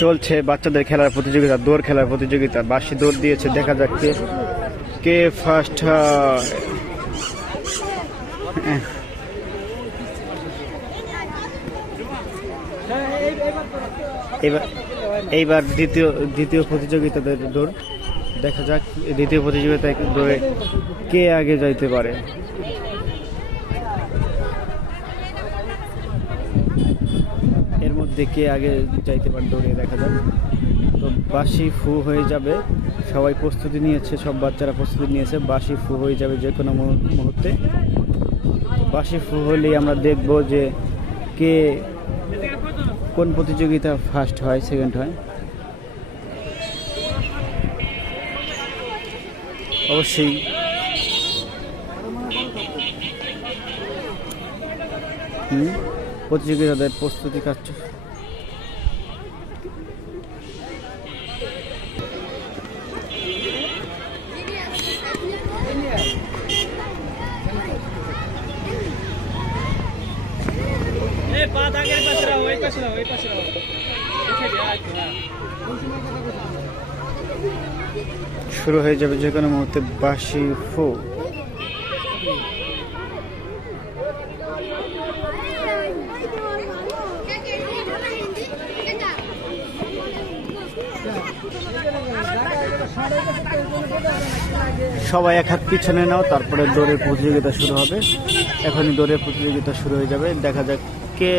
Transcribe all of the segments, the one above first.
চলছে বাচ্চাদের খেলার প্রতিযোগিতা, দৌড় খেলার প্রতিযোগিতা। বাঁশি দৌড় দিয়েছে, দেখা যাক কে ফার্স্ট। এইবার দ্বিতীয় প্রতিযোগিতাদের দৌড়, দেখা যাক দ্বিতীয় প্রতিযোগিতায় দৌড়ে কে আগে যাইতে পারে। এর মধ্যে কে আগে যাইতে পারে দৌড়ে দেখা যাক। তো বাঁশি ফু হয়ে যাবে, সবাই প্রস্তুতি নিয়েছে, সব বাচ্চারা প্রস্তুতি নিয়েছে। বাঁশি ফু হয়ে যাবে যে কোনো মুহূর্তে। বাঁশি ফু হলেই আমরা দেখব যে কে কোন প্রতিযোগিতা ফার্স্ট হয়, সেকেন্ড হয়। অবশ্যই প্রতিযোগিতাদের প্রস্তুতি কাজ শুরু হয়ে যাবে যে কোনো মুহূর্তে। বাঁশি ফু সবাই এক হাত পিছনে নাও, তারপরে দৌড়ের প্রতিযোগিতা শুরু হবে। এখনই দৌড়ের প্রতিযোগিতা শুরু হয়ে যাবে, দেখা যাক কে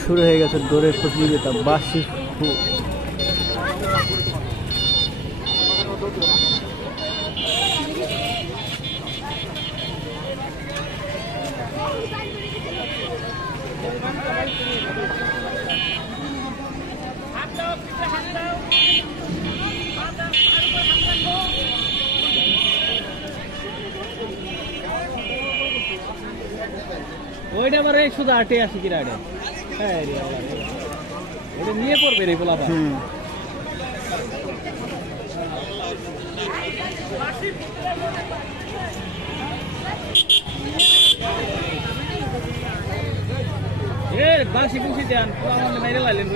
শুরু হয়ে গেছে দৌড়ের প্রতিযোগিতা। বাঁশি ফু ওইটা আবার শুধু আটে আসি কি আটে, হ্যাঁ ওটা নিয়ে পড়বে রে পোলাপা। বাঁশি বুঝি দেন পোলাপা মেরে লাইলেন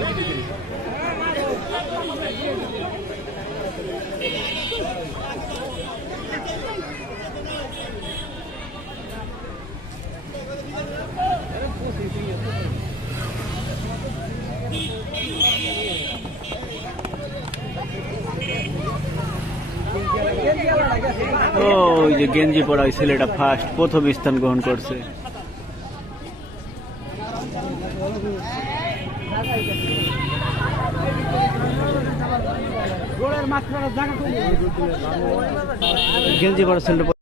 ওই যে গেঞ্জি পরা ওই ছেলেটা ফার্স্ট প্রথম স্থান গ্রহণ করছে। গেঞ্জি পরা ছেলেটা